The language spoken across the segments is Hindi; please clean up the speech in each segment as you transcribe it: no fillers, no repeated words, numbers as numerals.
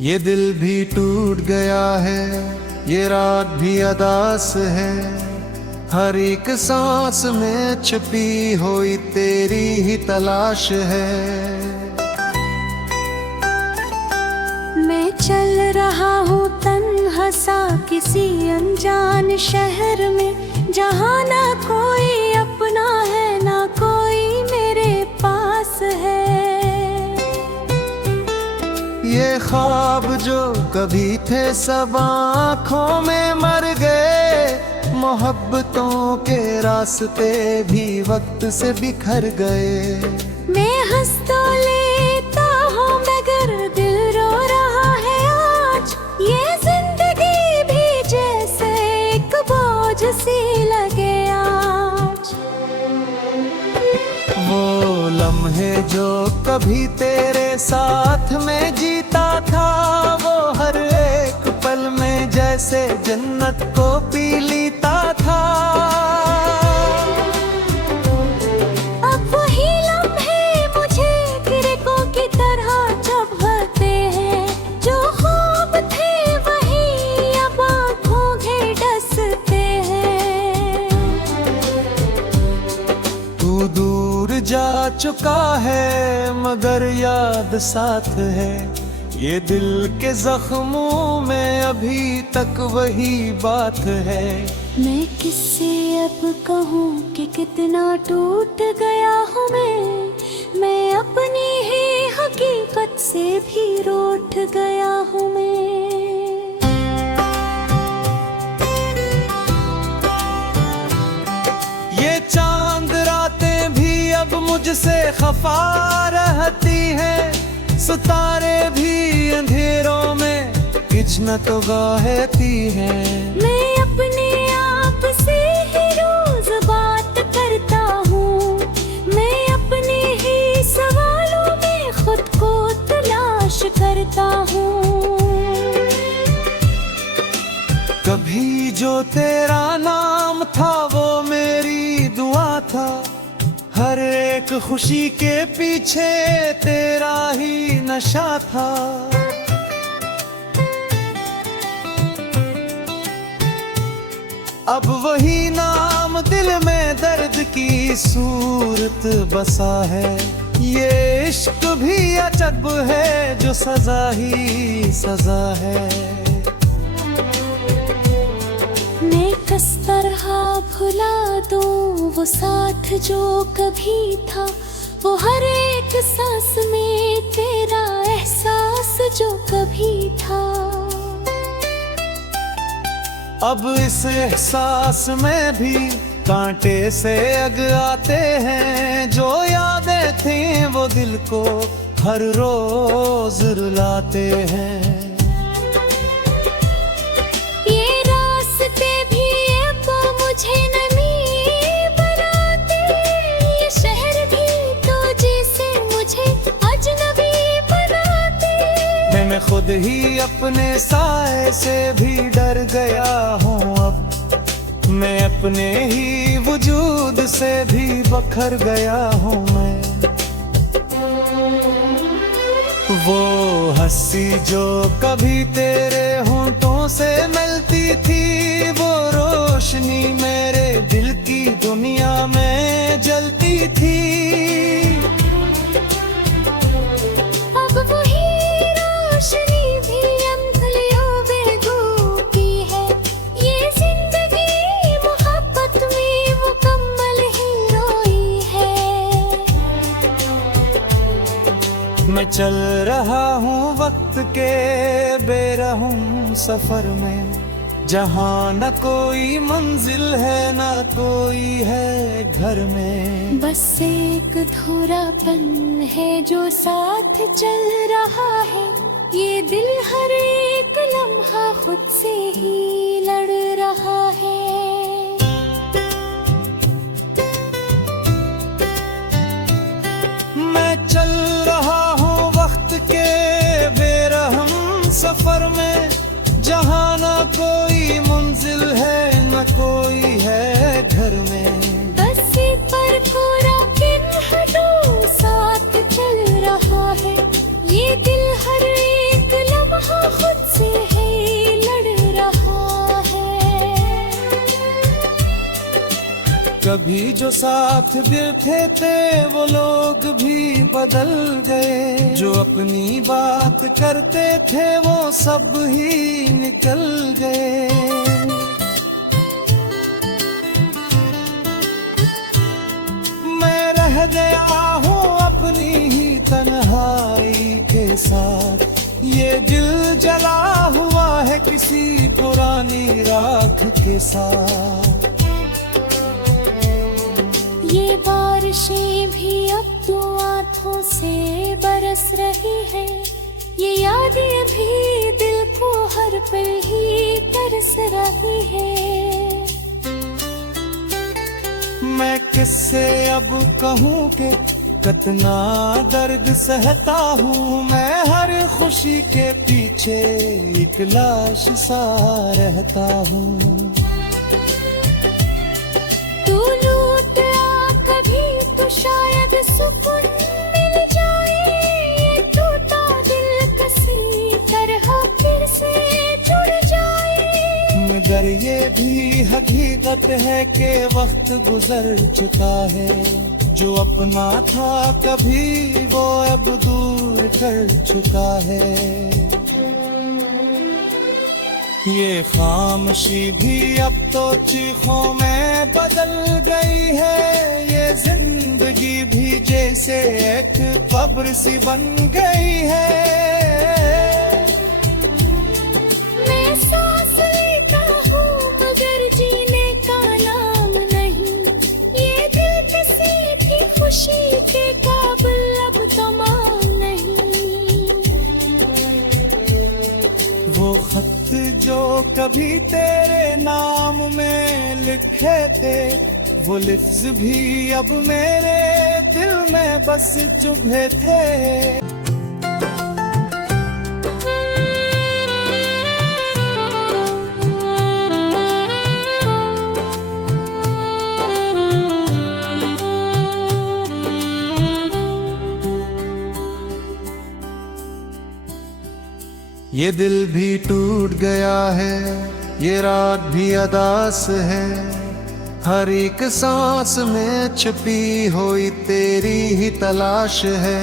ये दिल भी टूट गया है, ये रात भी अदास है। हर एक सांस में छुपी हुई तेरी ही तलाश है। मैं चल रहा हूँ तन्हा सा किसी अनजान शहर में, जहाँ ना कोई अपना है ना कोई मेरे पास है। ये ख्वाब जो कभी थे सब आँखों में मर गए, मोहब्बतों के रास्ते भी वक्त से बिखर गए। मैं हंस तो लेता हूँ मगर दिल रो रहा है आज। ये जिंदगी भी जैसे एक बोझ सी लगे आज। वो लम्हे जो कभी तेरे साथ में जीता था, वो हर एक पल में जैसे जन्नत को पी लेता था। अब वही लम्हे मुझे किरकों की तरह चुभते हैं, जो ख्वाब थे वही अब आँखों के डसते हैं। तू दूर जा चुका है मगर याद साथ है। ये दिल के जख्मों में अभी तक वही बात है। मैं किससे अब कहूँ कि कितना टूट गया हूँ मैं अपनी ही हकीकत से भी रूठ गया हूँ मैं। ये चांद रातें भी अब मुझसे खफा रहती हैं, सितारे भी अंधेरों में कुछ न तो गाहती हैं। मैं अपने आप से ही रोज बात करता हूँ, मैं अपने ही सवालों में खुद को तलाश करता हूँ। कभी जो तेरा नाम था वो मेरी दुआ था, हर एक खुशी के पीछे तेरा ही नशा था। अब वही नाम दिल में दर्द की सूरत बसा है। ये इश्क भी अजब है जो सजा ही सजा है। मैं किस तरह भुला दूं वो साथ जो कभी था, वो हर एक सांस में तेरा एहसास जो कभी था। अब इस एहसास में भी कांटे से अग आते हैं, जो यादें थीं वो दिल को हर रोज रुलाते हैं। ये रास्ते भी अब मुझे नमी बनाते, ये शहर भी तो जैसे मुझे अजनबी बनाते। मैं खुद ही अपने साए से भी डर गया हूँ अब, मैं अपने ही वजूद से भी बखर गया हूँ मैं। वो हंसी जो कभी तेरे होंठों से मिलती थी, वो रोशनी मेरे दिल की दुनिया में जलती थी। अब वही रोशनी भी अंधलियों में डूबी है, ये जिंदगी मोहब्बत में मुकम्मल ही रोई है। मैं चल रहा हूँ वक्त के बेरहम सफर में, जहाँ न कोई मंजिल है न कोई है घर में। बस एक अधूरापन है जो साथ चल रहा है, ये दिल हर एक लम्हा खुद से ही लड़ रहा है। मैं चल रहा हूँ वक्त के बेरहम सफर में, जहाँ न कोई मंजिल है न कोई है घर में। बस पर कोरा किन हटो साथ चल रहा है, ये दिल हर एक लम्हा कभी जो साथ बैठे थे वो लोग भी बदल गए, जो अपनी बात करते थे वो सब ही निकल गए। मैं रह गया हूँ अपनी ही तन्हाई के साथ, ये दिल जला हुआ है किसी पुरानी राख के साथ। ये बारिशें भी अब तो आंखों से बरस रही है, ये यादें भी दिल को हर पल ही तरस रही है। मैं किससे अब कहूँ कि कितना दर्द सहता हूँ मैं, हर खुशी के पीछे एक लाश सा रहता हूँ। तू लौट आ कभी तो शायद सुकून मिल जाए, ये टूटा दिल किसी तरह फिर से जुड़ जाए। मगर ये भी हकीकत है कि वक्त गुजर चुका है, जो अपना था कभी वो अब दूर कर चुका है। ये खामोशी भी अब तो चीखों में बदल गई है, ये जिंदगी भी जैसे एक कब्र सी बन गई है। मैं सांस लेता हूँ मगर जीने का नाम नहीं, ये दिल किसी की खुशी के काबिल अब तमाम नहीं। वो खत जो कभी तेरे नाम में लिखे थे, वो लिफ्ज भी अब मेरे दिल में बस चुभे थे। ये दिल भी टूट गया है, ये रात भी अदास है, हर एक सांस में छुपी हुई तेरी ही तलाश है।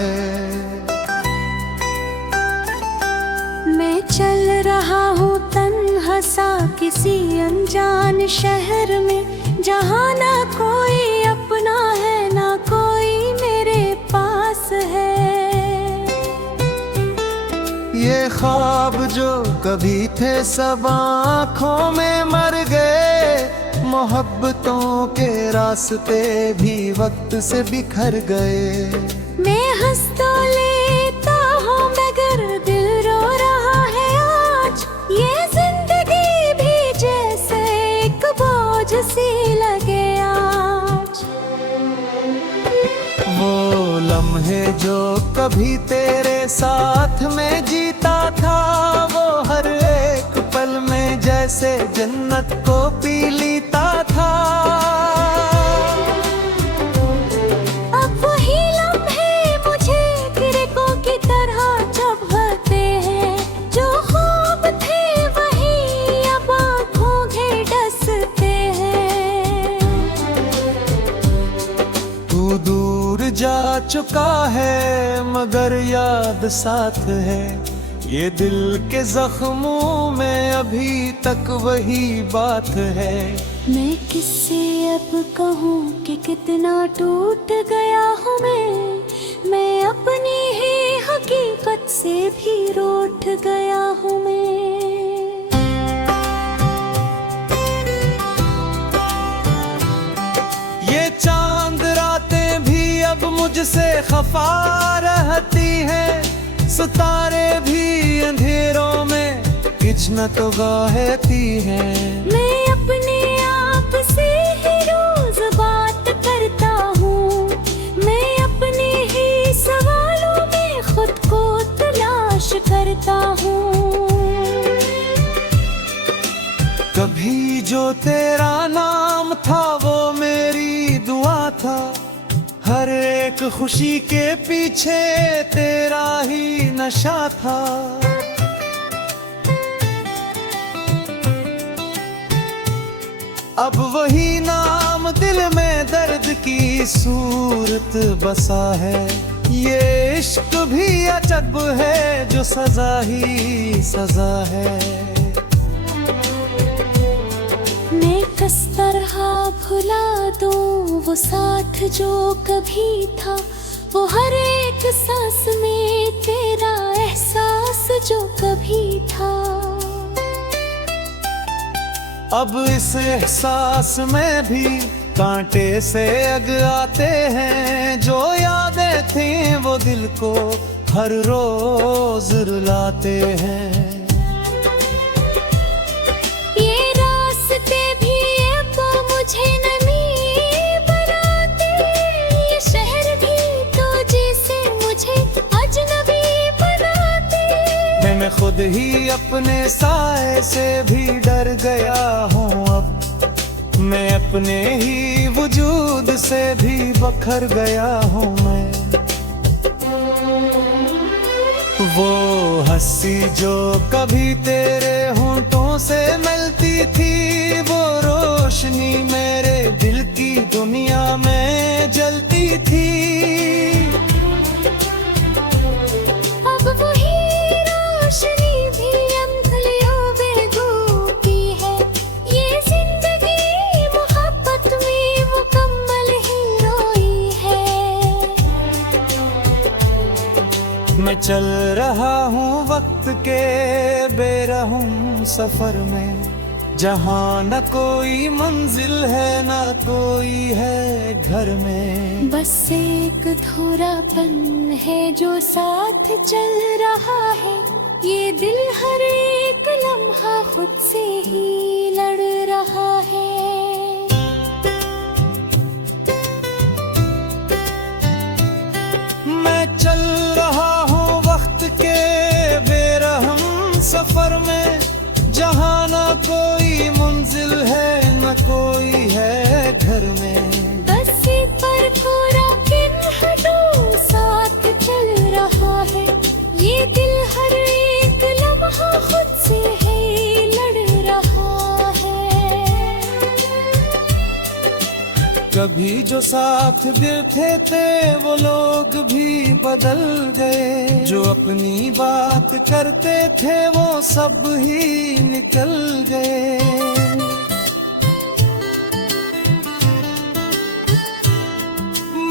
मैं चल रहा हूँ तन्हा सा किसी अनजान शहर में, जहाँ ना कोई अपना है ना कोई मेरे पास है। ये ख्वाब जो कभी थे सब आँखों में मर गए, मोहब्बतों के रास्ते भी वक्त से बिखर गए। मैं हंस तो लेता हूँ मगर दिल रो रहा है आज, ये जिंदगी भी जैसे एक बोझ सी लगे आज। वो लम्हे जो कभी तेरे साथ में जीता था, वो हर एक पल में जैसे जन्नत को पी लेता था। अब वही लम्हे मुझे किरकों की तरह चुभते हैं, जो ख्वाब थे वही अब आँखों के डसते हैं। तू दूर जा चुका है मगर याद साथ है, ये दिल के जख्मों में अभी तक वही बात है। मैं किससे अब कहूँ कि कितना टूट गया हूँ मैं अपनी ही हकीकत से भी रूठ गया हूँ मैं। ये चांद रातें भी अब मुझसे खफा रहती हैं, सितारे भी अंधेरों में कुछ न तो गाती हैं। मैं अपने आप से ही रोज बात करता हूँ, मैं अपने ही सवालों में खुद को तलाश करता हूँ। कभी जो तेरा नाम था वो मेरी दुआ था, हर एक खुशी के पीछे तेरा ही नशा था। अब वही नाम दिल दिल में दर्द की सूरत बसा है। ये इश्क भी अजब है जो सजा ही सजा है। मैं किस तरह भुला दूं वो साथ जो कभी था, वो हर एक सांस में तेरा एहसास जो कभी था। अब इस एहसास में भी कांटे से अग आते हैं। जो यादें थी वो दिल को हर रोज रुलाते हैं। ये रास्ते भी अब मुझे नहीं बनाते, ये शहर भी तो जैसे मुझे अजनबी बनाते। मैं खुद ही अपने साए से भी डर गया हूँ अब। मैं अपने ही वजूद से भी बखर गया हूँ मैं। वो हंसी जो कभी तेरे होंठों से मिलती थी, वो रोशनी मेरे दिल की दुनिया में जलती थी। अब वही रोशनी भी अंधलियों बेगू की है। ये जिंदगी मोहब्बत में मुकम्मल ही रोई है। मैं चल रहा हूँ वक्त के बेरहम सफर में, जहाँ न कोई मंजिल है न कोई है घर में। बस एक अधूरापन है जो साथ चल रहा है। ये दिल हर एक लम्हा खुद से ही लड़ रहा है। मैं चल रहा हूँ वक्त के बेरहम सफर में, जहाँ न कोई मंजिल है न कोई है घर में। बस पर थोड़ा किन्हटो साथ चल रहा है। ये दिल हर एक लम्हा खुद से है लड़ रहा है। कभी जो साथ देते थे वो लोग भी बदल गए। जो अपनी बात करते थे वो सब ही निकल गए।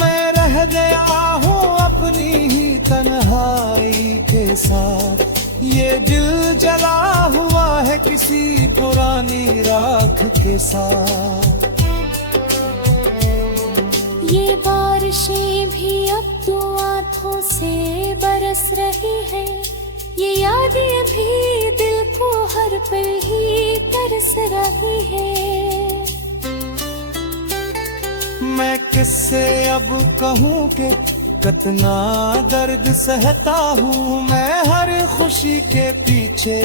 मैं रह गया हूँ अपनी ही तन्हाई के साथ। ये दिल जला हुआ है किसी पुरानी राख के साथ। ये बारिशें भी अब तो आँखों से बरस रही है। ये यादें भी दिल को हर पल ही तरस रही है। मैं किससे अब कहूँ कि कितना दर्द सहता हूँ। मैं हर खुशी के पीछे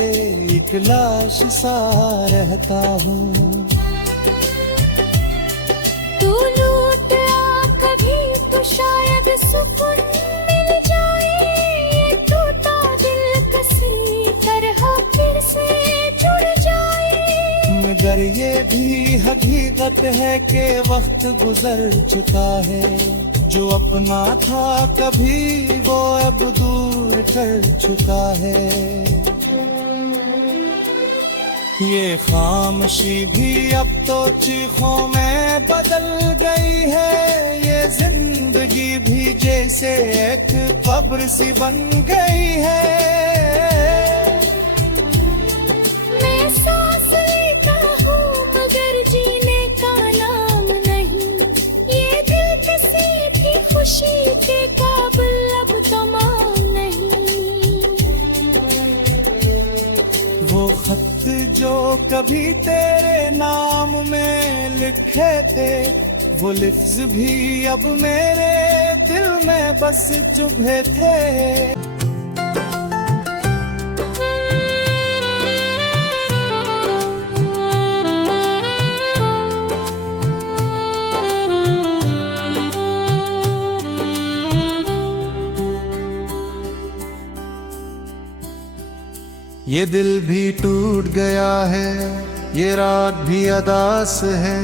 एक लाश सा रहता हूँ। तू लूट आ कभी तो शायद सुकून मिल जाए। ये टूटा दिल किसी तरह फिर से जुड़ जाए। मगर ये भी हकीकत है कि वक्त गुजर चुका है। जो अपना था कभी वो अब दूर कर चुका है। ये खामोशी भी अब तो चीखों में बदल गई है। ये जिंदगी भी जैसे एक कब्र सी बन गई है। मैं सांस लेता हूँ मगर जीने का नाम नहीं। ये दिल किसी भी खुशी के काबिल अब तमाम नहीं। वो खत जो कभी तेरे नाम में लिखे थे, वो लफ्ज भी अब मेरे दिल में बस चुभे थे। ये दिल भी टूट गया है, ये रात भी अदास है।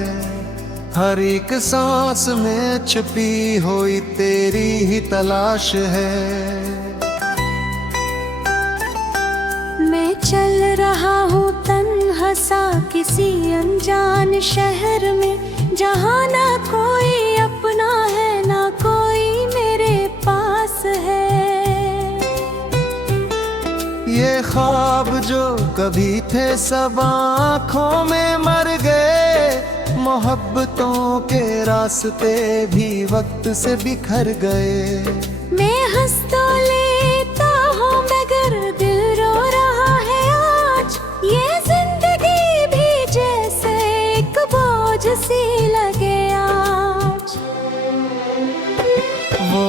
हर एक सांस में छुपी हुई तेरी ही तलाश है। मैं चल रहा हूँ तन्हा सा किसी अनजान शहर में, जहाँ ना कोई अपना है ना कोई मेरे पास है। ये ख्वाब जो कभी थे सब आँखों में मर गए, मोहब्बतों के रास्ते भी वक्त से बिखर गए। मैं हंस तो लेता हूँ मगर दिल रो रहा है आज, ये जिंदगी भी जैसे एक बोझ सी लगे आज। वो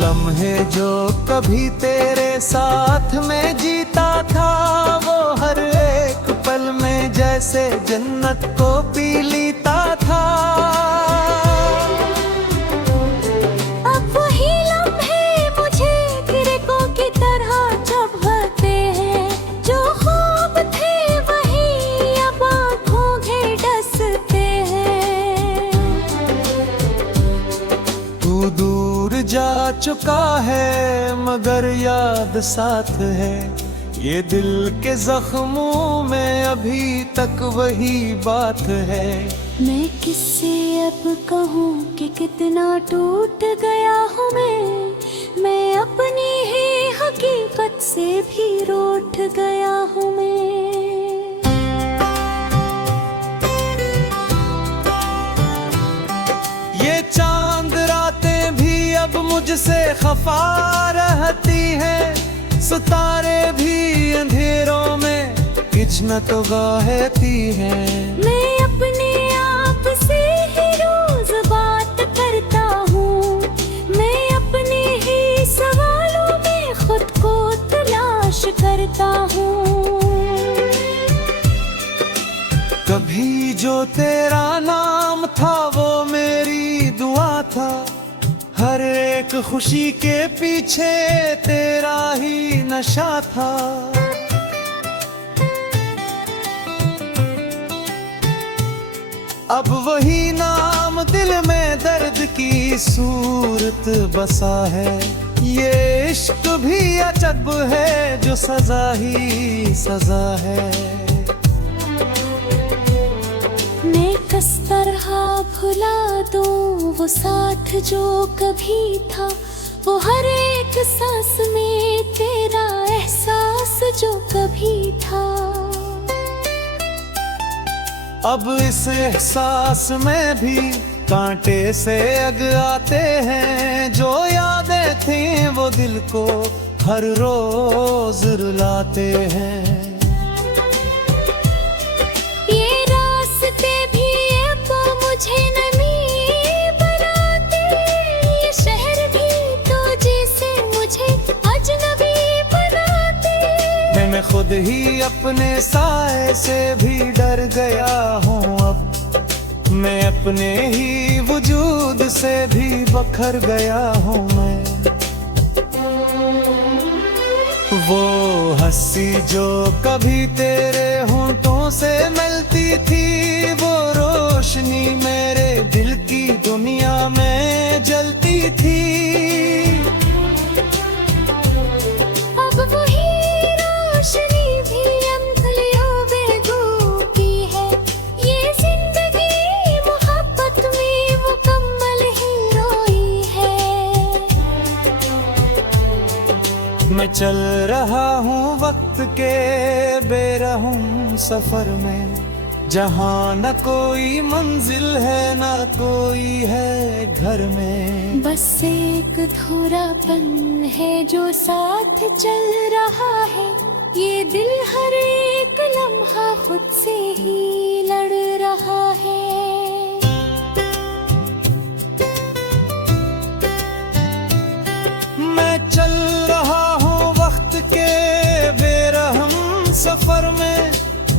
लम्हे जो कभी तेरे साथ में जीता था, वो हर एक पल में जैसे जन्नत को पी लेता था। अब वही लम्हे मुझे गिरकों की तरह चुभते हैं, जो ख्वाब थे वही अब आँखों में डसते हैं। तू दूर जा चुका है मगर याद साथ है, ये दिल के जख्मों में अभी तक वही बात है। मैं किससे अब कहूँ कि कितना टूट गया हूँ मैं अपनी ही हकीकत से भी रूठ गया हूँ मैं। ये चांद रातें भी अब मुझसे खफा रहती हैं, सितारे भी अंधेरों में कुछ न तो गाती हैं। मैं अपने आप से ही रोज बात करता हूँ, मैं अपने ही सवालों में खुद को तलाश करता हूँ। कभी जो तेरा नाम था वो मेरी दुआ था, हर एक खुशी के पीछे तेरा ही नशा था। अब वही नाम दिल में दर्द की सूरत बसा है, ये इश्क भी अजब है जो सजा ही सजा है। मैं किस तरह भुला दूं वो साथ जो कभी था, वो हर एक सांस में तेरा एहसास जो कभी था। अब इस एहसास में भी कांटे से अग आते हैं, जो यादें थीं वो दिल को हर रोज रुलाते हैं। ये रास्ते भी अब मुझे नमी बनाते, ये शहर भी तो जैसे मुझे अजनबी बनाते। मैं खुद ही अपने साए से भी डर गया हूँ अब, मैं अपने ही वजूद से भी बखर गया हूँ मैं। वो हंसी जो कभी तेरे होंठों से मिलती थी, वो रोशनी मेरे दिल की दुनिया में जलती थी। अब वही रोशनी भी अंधलियों बेगू की है, ये जिंदगी मोहब्बत में मुकम्मल ही रोई है। मैं चल रहा हूँ वक्त के बेरहम सफर में, जहाँ न कोई मंजिल है न कोई है घर में। बस एक धुरापन है जो साथ चल रहा है, ये दिल हर एक लम्हा खुद से ही लड़ रहा है। मैं चल रहा हूँ वक्त के बेरहम सफर में,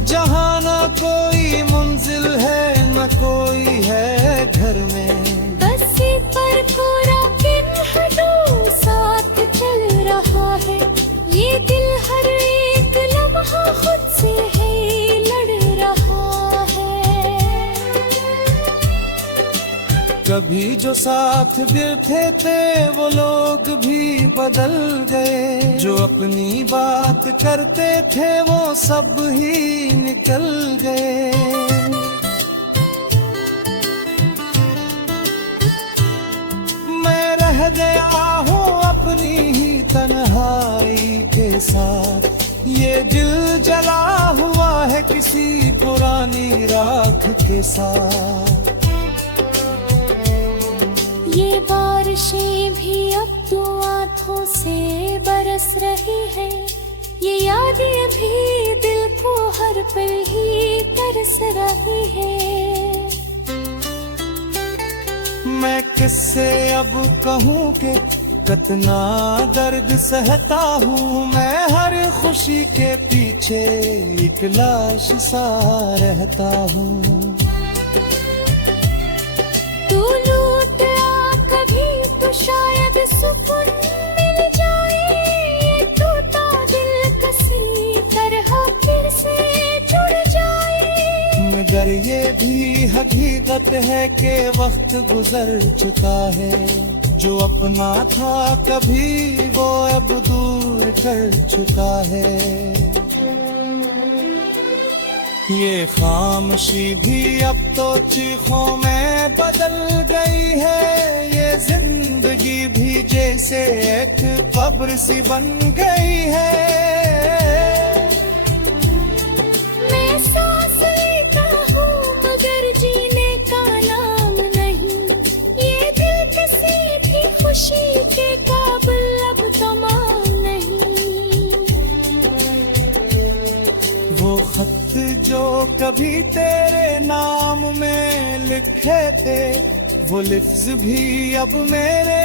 जहाँ न कोई मंजिल है न कोई है घर में। बस पर थोड़ा किन हटो साथ चल रहा है, ये दिल हर एक लम्हा खुद से ही लड़ रहा है। कभी जो साथ बैठे थे वो लोग भी बदल गए, जो अपनी बात करते थे वो सब ही निकल गए। मैं रह गया हूँ अपनी ही तन्हाई के साथ, ये दिल जला हुआ है किसी पुरानी राख के साथ। ये बारिशें भी अब तो आंखों से बरस रही है, ये यादें भी दिल को हर पल ही तरस रही है। मैं किससे अब कहूँ कि कितना दर्द सहता हूँ, मैं हर खुशी के पीछे एक लाश सा रहता हूँ। शायद सुकून मिल जाए, ये टूटा दिल किसी तरह फिर से जुड़ जाए। मगर ये भी हकीकत है कि वक्त गुजर चुका है, जो अपना था कभी वो अब दूर कर चुका है। ये खामोशी भी अब तो चीखों में बदल गई है, ये जिंदगी भी जैसे एक कब्र सी बन गई है। मैं सांस लेता हूँ मगर जीने का नाम नहीं, ये दिल किसी भी खुशी के काबिल अब तमाम नहीं। वो खत जो कभी तेरे नाम में लिखे थे, वो लिफ्ज भी अब मेरे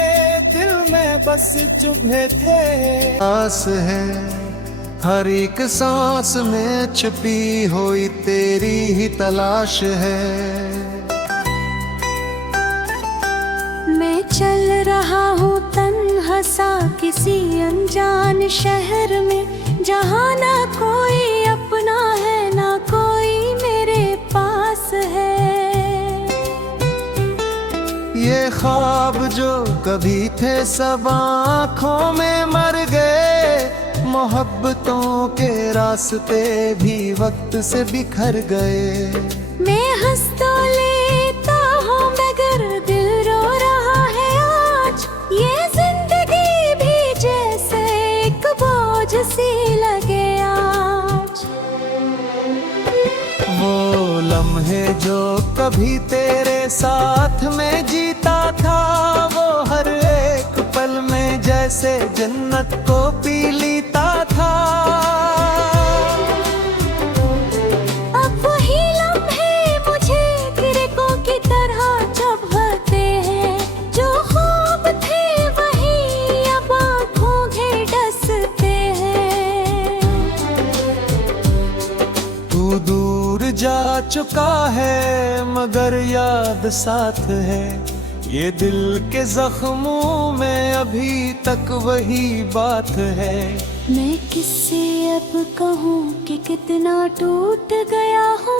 दिल में बस चुभे थे। आस है हर एक सांस में छुपी हुई तेरी ही तलाश है। मैं चल रहा हूँ तन्हा सा किसी अनजान शहर में, जहाँ ना कोई अपना है ना कोई मेरे पास है। ये ख्वाब जो कभी थे सब आँखों में मर गए, मोहब्बतों के रास्ते भी वक्त से बिखर गए। मैं हंस तो लेता हूँ मगर दिल रो रहा है आज, ये जिंदगी भी जैसे एक बोझ सी लगे आज। वो लम्हे जो कभी तेरे साथ में जीता था, वो हर एक पल में जैसे जन्नत को पी लेता था। अब वही लम्हे मुझे तिरकों की तरह चुभते हैं, जो ख्वाब थे वही अब आँखों के डसते हैं। तू दूर जा चुका है मगर याद साथ है, ये दिल के जख्मों में अभी तक वही बात है। मैं किससे अब कहूँ कि कितना टूट गया हूँ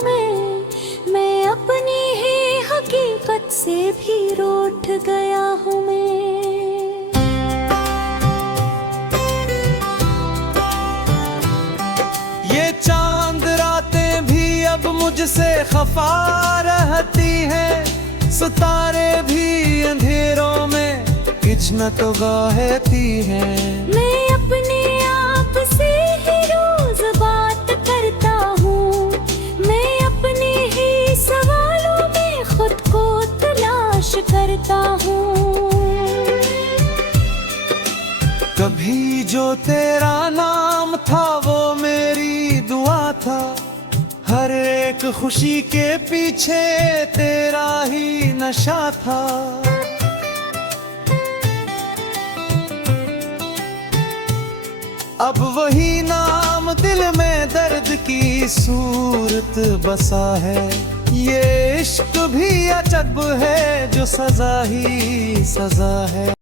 मैं अपनी ही हकीकत से भी रूठ गया हूँ मैं। ये चांद रातें भी अब मुझसे खफा रहती हैं, सितारे भी अंधेरों में कुछ न तो गाती हैं। मैं अपने आप से ही रोज बात करता हूँ, मैं अपने ही सवालों में खुद को तलाश करता हूँ। कभी जो तेरा नाम था वो मेरी दुआ था, हर एक खुशी के पीछे तेरा ही नशा था। अब वही नाम दिल में दर्द की सूरत बसा है, ये इश्क भी अजब है जो सजा ही सजा है।